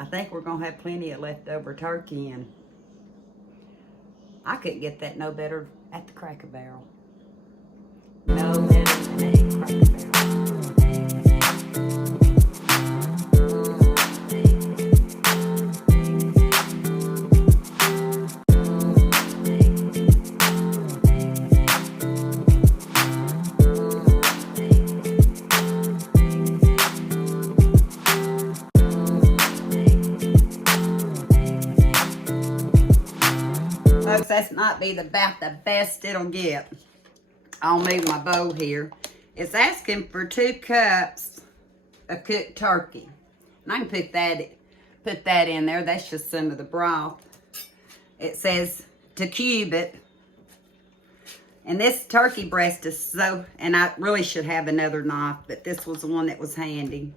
I think we're going to have plenty of leftover turkey, and I couldn't get that no better at the Cracker Barrel. No better than at Cracker Barrel. Folks, that might be about the best it'll get. I'll move my bowl here. It's asking for 2 cups of cooked turkey. And I can put that in there. That's just some of the broth. It says to cube it. And this turkey breast is so, and I really should have another knife, but this was the one that was handy.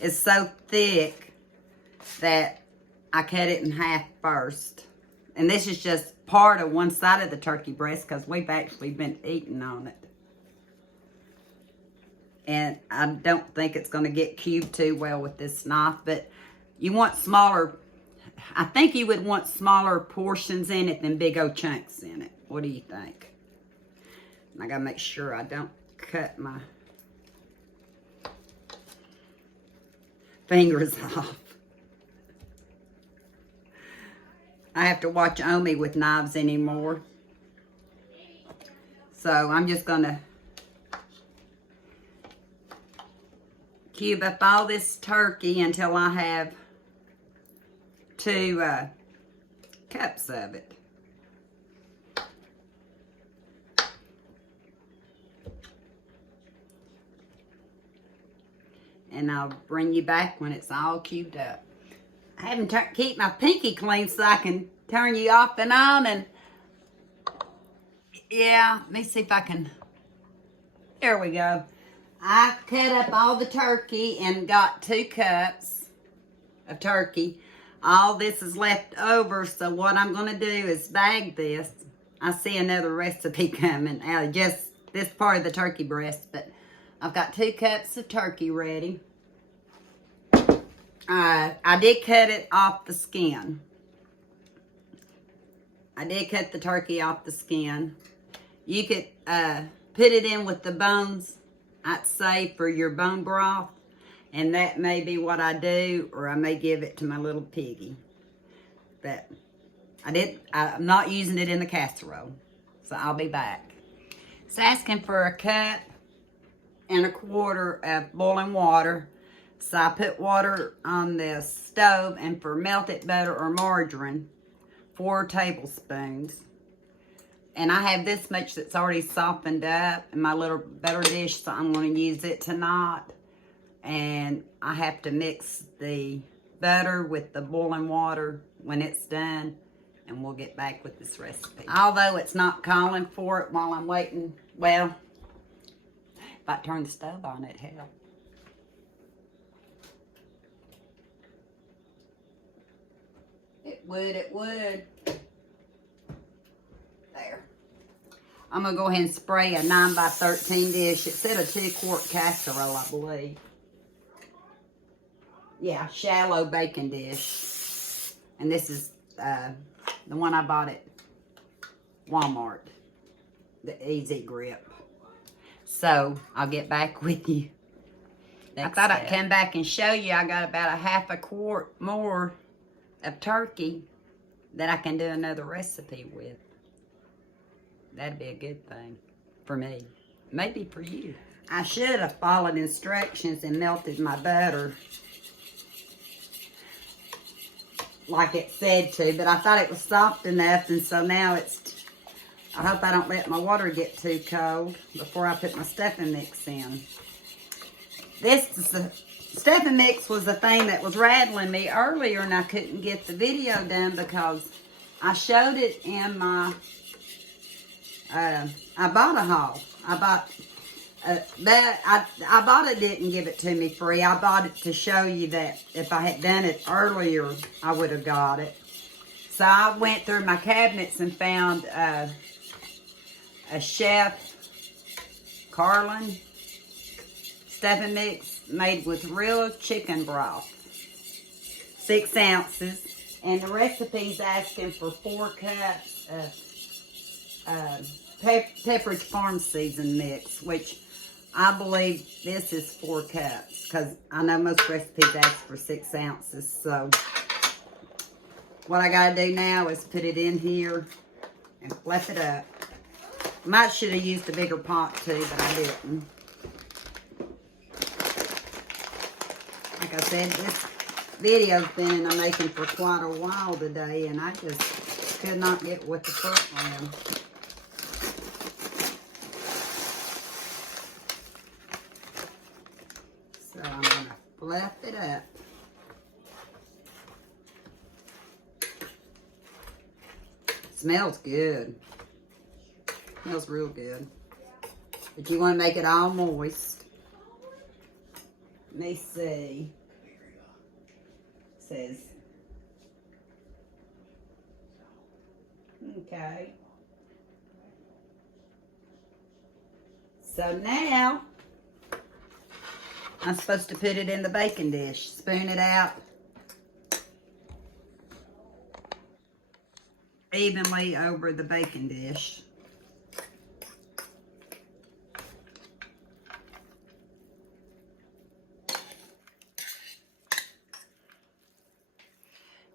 It's so thick that I cut it in half first. And this is just part of one side of the turkey breast because we've actually been eating on it. And I don't think it's going to get cubed too well with this knife, but you want smaller, I think you would want smaller portions in it than big old chunks in it. What do you think? And I got to make sure I don't cut my fingers off. I have to watch Omi with knives anymore. So I'm just going to cube up all this turkey until I have 2 cups of it. And I'll bring you back when it's all cubed up. I haven't keep my pinky clean so I can turn you off and on, and yeah, let me see if I can, there we go. I cut up all the turkey and got 2 cups of turkey. All this is left over, so what I'm going to do is bag this. I see another recipe coming out of just this part of the turkey breast, but I've got 2 cups of turkey ready. I did cut it off the skin. I did cut the turkey off the skin. You could put it in with the bones, I'd say, for your bone broth. And that may be what I do, or I may give it to my little piggy. But I'm not using it in the casserole. So I'll be back. It's asking for 1 cup and 1/4 of boiling water. So I put water on the stove, and for melted butter or margarine, 4 tablespoons. And I have this much that's already softened up in my little butter dish, so I'm going to use it tonight. And I have to mix the butter with the boiling water when it's done, and we'll get back with this recipe. Although it's not calling for it while I'm waiting, well, if I turn the stove on, it helps. It would. There. I'm going to go ahead and spray a 9x13 dish. It said a 2-quart casserole, I believe. Yeah, shallow baking dish. And this is the one I bought at Walmart. The Easy Grip. So, I'll get back with you. I thought I'd come back and show you. I got about a 1/2 quart more of turkey that I can do another recipe with. That'd be a good thing for me. Maybe for you. I should have followed instructions and melted my butter like it said to, but I thought it was soft enough, and so now it's, I hope I don't let my water get too cold before I put my stuffing mix in. This is the stuffing mix was the thing that was rattling me earlier, and I couldn't get the video done because I showed it in my, I bought a haul. I bought, but I bought it, didn't give it to me free. I bought it to show you that if I had done it earlier, I would have got it. So I went through my cabinets and found a Chef Carlin stuffing mix made with real chicken broth. 6 ounces. And the recipe's asking for 4 cups of Pepperidge Farm season mix, which I believe this is 4 cups, because I know most recipes ask for 6 ounces. So what I gotta do now is put it in here and fluff it up. Might should have used a bigger pot too, but I didn't. Like I said, this video's been in the making for quite a while today, and I just could not get with the program. So I'm gonna fluff it up. Smells good. Smells real good. But you want to make it all moist. Let me see. It says. Okay. So now, I'm supposed to put it in the baking dish. Spoon it out evenly over the baking dish.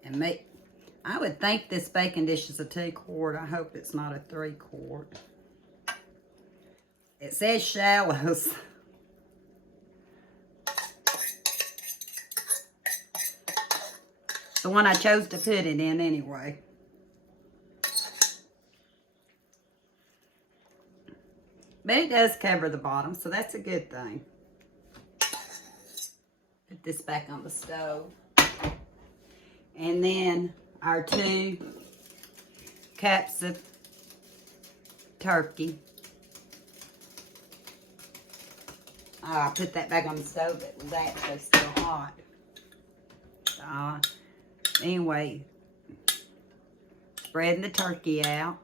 And I would think this baking dish is a 2 quart. I hope it's not a 3 quart. It says shallows. The one I chose to put it in anyway. But it does cover the bottom, so that's a good thing. Put this back on the stove. And then our 2 cups of turkey. Oh, I put that back on the stove. It was actually still hot. Anyway, spreading the turkey out.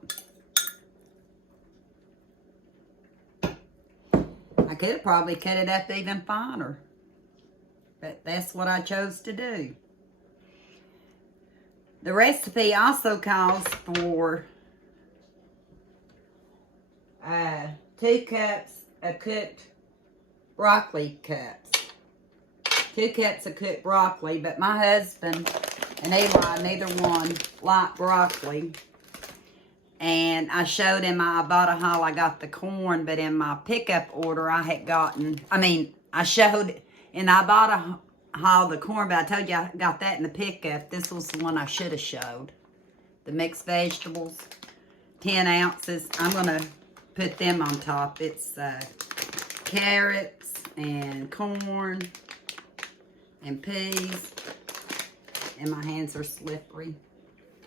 I could have probably cut it up even finer, but that's what I chose to do. The recipe also calls for 2 cups of cooked broccoli cups. 2 cups of cooked broccoli, but my husband and Eli, neither one like broccoli. And I showed him I bought a haul, I got the corn, but in my pickup order I had gotten, I showed, and I bought a haul the corn, but I told you I got that in the pickup. This was the one I should have showed. The mixed vegetables, 10 ounces. I'm going to put them on top. It's carrots and corn and peas. And my hands are slippery.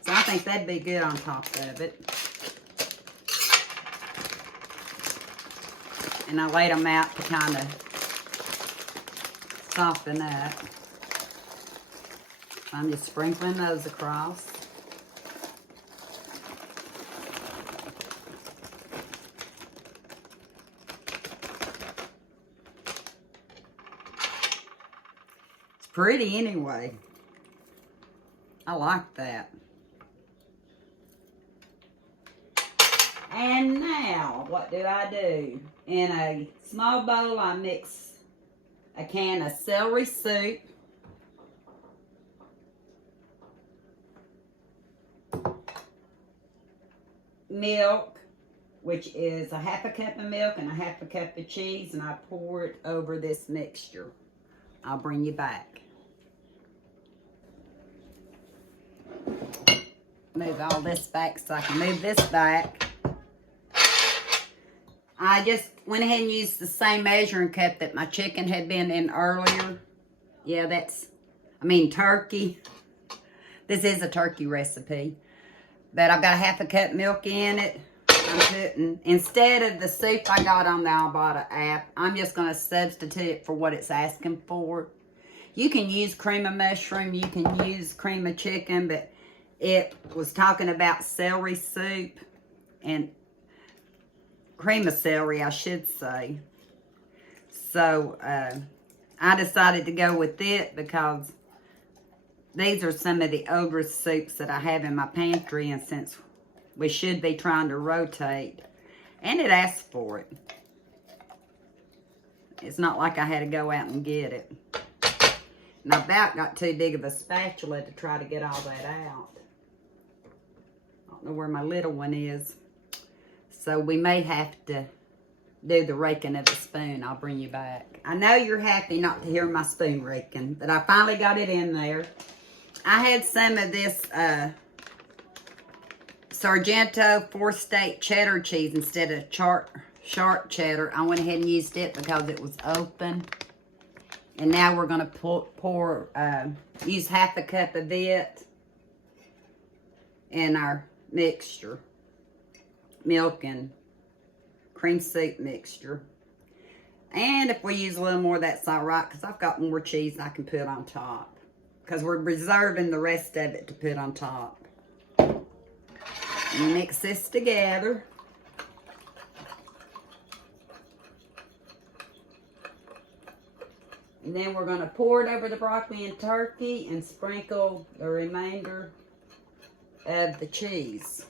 So I think that'd be good on top of it. And I laid them out to kind of soften up. I'm just sprinkling those across. It's pretty anyway. I like that. And now, what do I do? In a small bowl, I mix a can of celery soup, milk, which is a half a cup of milk and a half a cup of cheese, and I pour it over this mixture. I'll bring you back. Move all this back so I can move this back. I just went ahead and used the same measuring cup that my chicken had been in earlier. Yeah, turkey. This is a turkey recipe. But I've got a half a cup milk in it. I'm putting, instead of the soup I got on the Ibotta app, I'm just going to substitute it for what it's asking for. You can use cream of mushroom, you can use cream of chicken, but it was talking about celery soup and cream of celery, I should say. So, I decided to go with it because these are some of the oldest soups that I have in my pantry, and since we should be trying to rotate, and it asks for it. It's not like I had to go out and get it. And I about got too big of a spatula to try to get all that out. I don't know where my little one is. So we may have to do the raking of the spoon. I'll bring you back. I know you're happy not to hear my spoon raking, but I finally got it in there. I had some of this Sargento 4-state cheddar cheese instead of sharp cheddar. I went ahead and used it because it was open. And now we're going to use half a cup of it in our mixture. Milk and cream soup mixture. And if we use a little more, that's all right, because I've got more cheese I can put on top. Because we're reserving the rest of it to put on top. Mix this together. And then we're going to pour it over the broccoli and turkey and sprinkle the remainder of the cheese.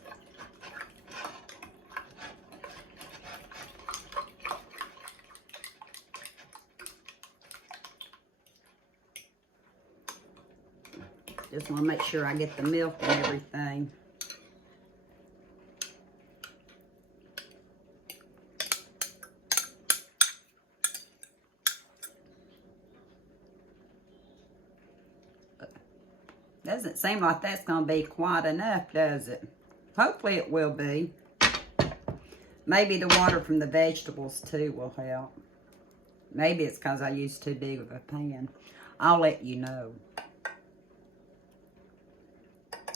Just want to make sure I get the milk and everything. Doesn't seem like that's going to be quite enough, does it? Hopefully it will be. Maybe the water from the vegetables too will help. Maybe it's because I used too big of a pan. I'll let you know.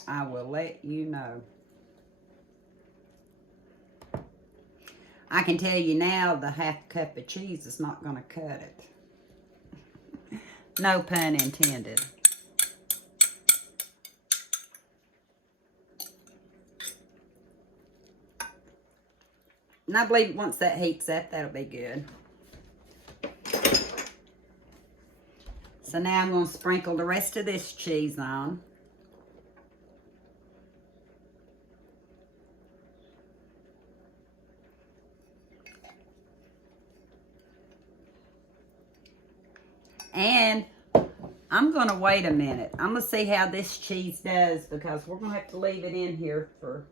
I will let you know. I can tell you now the half cup of cheese is not going to cut it. No pun intended. And I believe once that heats up, that'll be good. So now I'm going to sprinkle the rest of this cheese on. And I'm going to wait a minute. I'm going to see how this cheese does, because we're going to have to leave it in here for,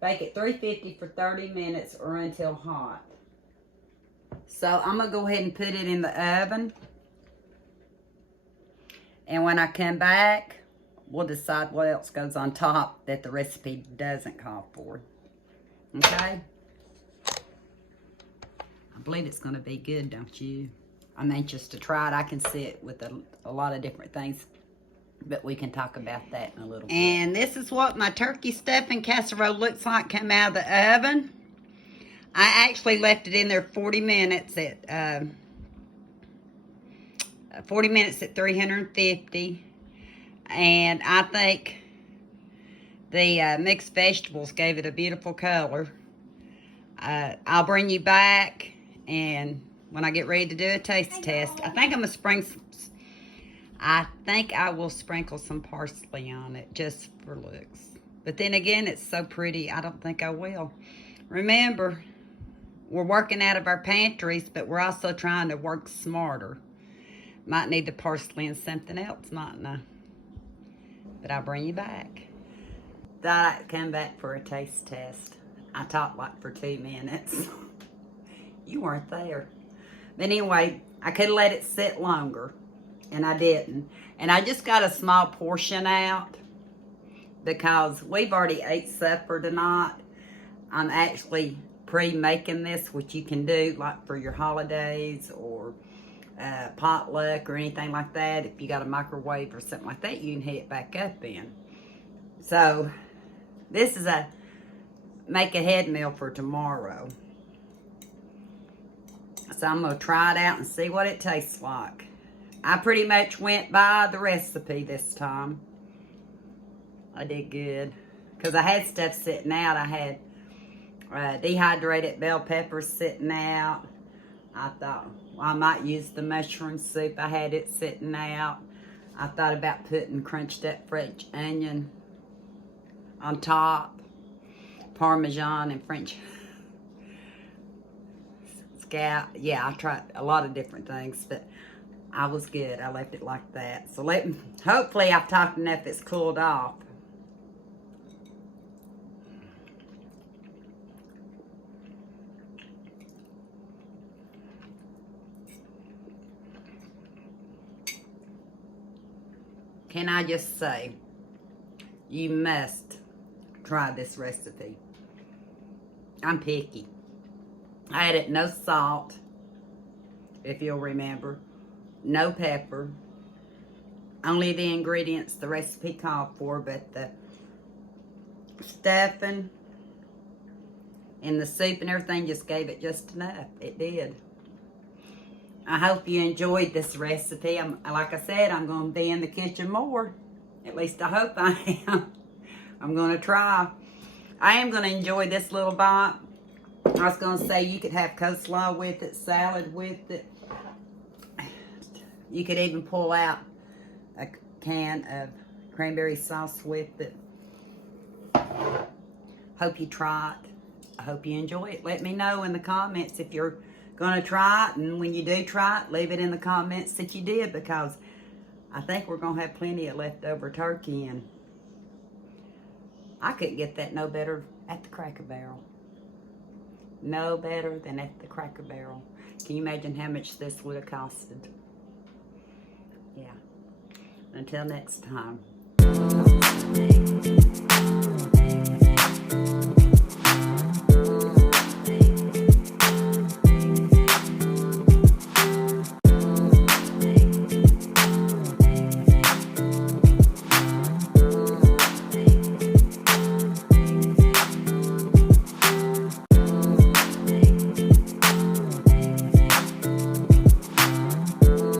bake it 350 for 30 minutes or until hot. So I'm going to go ahead and put it in the oven. And when I come back, we'll decide what else goes on top that the recipe doesn't call for. Okay? I believe it's going to be good, don't you? I'm anxious to try it. I can see it with a lot of different things, but we can talk about that in a little bit. And this is what my turkey stuffing casserole looks like come out of the oven. I actually left it in there 40 minutes at 350, and I think the mixed vegetables gave it a beautiful color. I'll bring you back, and when I get ready to do a taste test, I think I will sprinkle some parsley on it just for looks. But then again, it's so pretty, I don't think I will. Remember, we're working out of our pantries, but we're also trying to work smarter. Might need the parsley and something else, mightn't I? But I'll bring you back. Thought I'd come back for a taste test. I talked like for 2 minutes. You weren't there. But anyway, I could have let it sit longer, and I didn't. And I just got a small portion out because we've already ate supper tonight. I'm actually pre-making this, which you can do like for your holidays or potluck or anything like that. If you got a microwave or something like that, you can heat it back up in. So this is a make-ahead meal for tomorrow. So I'm going to try it out and see what it tastes like. I pretty much went by the recipe this time. I did good. Because I had stuff sitting out. I had dehydrated bell peppers sitting out. I thought, well, I might use the mushroom soup. I had it sitting out. I thought about putting crunched up French onion on top, Parmesan and French scallop. Yeah, I tried a lot of different things, but I was good. I left it like that. So hopefully I've talked enough it's cooled off. Can I just say, you must try this recipe. I'm picky. I added no salt, if you'll remember, no pepper, only the ingredients the recipe called for, but the stuffing and the soup and everything just gave it just enough. It did. I hope you enjoyed this recipe. Like I said, I'm going to be in the kitchen more. At least I hope I am. I'm going to try. I am going to enjoy this little bite. I was going to say you could have coleslaw with it, salad with it. You could even pull out a can of cranberry sauce with it. Hope you try it. I hope you enjoy it. Let me know in the comments if you're going to try it, and when you do try it, leave it in the comments that you did, because I think we're going to have plenty of leftover turkey, and I couldn't get that no better at the Cracker Barrel. No better than at the Cracker Barrel. Can you imagine how much this would have costed? Yeah. Until next time.